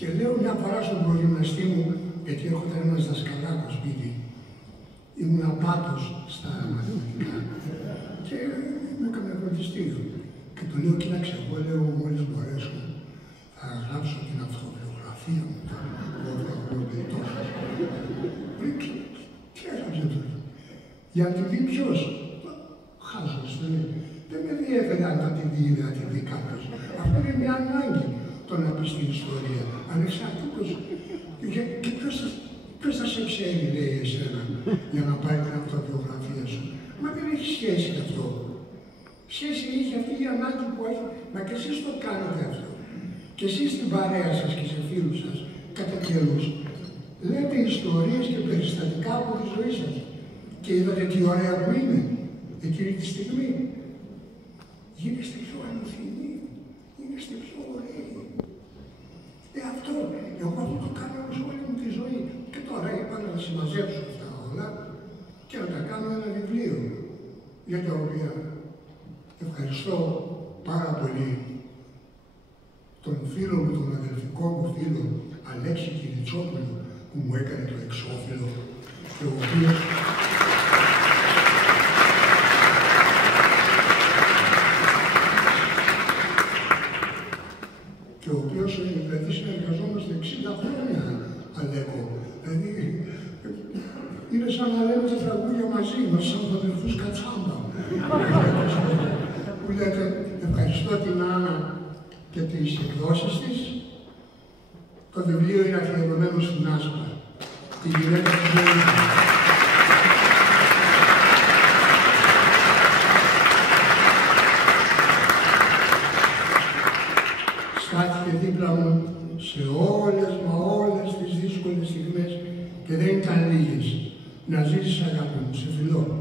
Και λέω μια φορά στον προγυμναστή μου, γιατί έρχονταν ένας δασκαλάκος σπίτι, ήμουν απάτος στα μαθηματικά και μου έκανε φροντιστήριο. Και του λέω, κοίταξε, εγώ λέω, μόλις μπορέσω, θα γράψω την αυτοβιογραφία μου, εγώ θα έχω πει τόσο. Τι έγραψε τώρα, για να τη δει ποιος. Χάζος, δεν με διέφερε αν θα τη δει ή δεν θα τη δει κάποιος. Αυτό είναι μια ανάγκη το να πει στην ιστορία. Ανεξάρτητος. Και ποιος θα σε ξέρει, λέει εσένα, για να πάρει την αυτοβιογραφία σου. Μα δεν έχει σχέση αυτό. Σχέση έχει αυτή η ανάγκη που έχει. Μα και εσείς το κάνετε αυτό. Και εσείς στην παρέα σας και σε φίλους σας, κατά καιρούς, λέτε ιστορίες και περιστατικά από τη ζωή σας. Και είδατε τι ωραία που είναι εκείνη τη στιγμή. Γίνεστε πιο αληθινοί, γίνεστε πιο ωραίοι. Αυτό, εγώ αυτό το κάνω σε όλη μου τη ζωή. Και τώρα είπα να τα συμμαζέψω αυτά όλα και να τα κάνω ένα βιβλίο. Για τα οποία ευχαριστώ πάρα πολύ τον φίλο μου, τον αδελφικό μου φίλο, Αλέξη Κυριτσόπουλο, που μου έκανε το εξώφυλλο και ο οποίος δηλαδή συνεργαζόμαστε 60 χρόνια, Αλέκο. Δηλαδή, είναι σαν να λέμε τα τραγούδια μαζί μας, σαν αδελφούς Κατσάμπα. Που λέτε, ευχαριστώ την Άννα και τις εκδόσεις της. Το βιβλίο είναι αφιερωμένο στην Άσπα, τη γυναίκα του ζωή. Στάθηκε δίπλα μου σε όλες τις δύσκολες στιγμές και δεν ήταν λίγες. Να ζήσεις, αγάπη μου, σε φιλώ.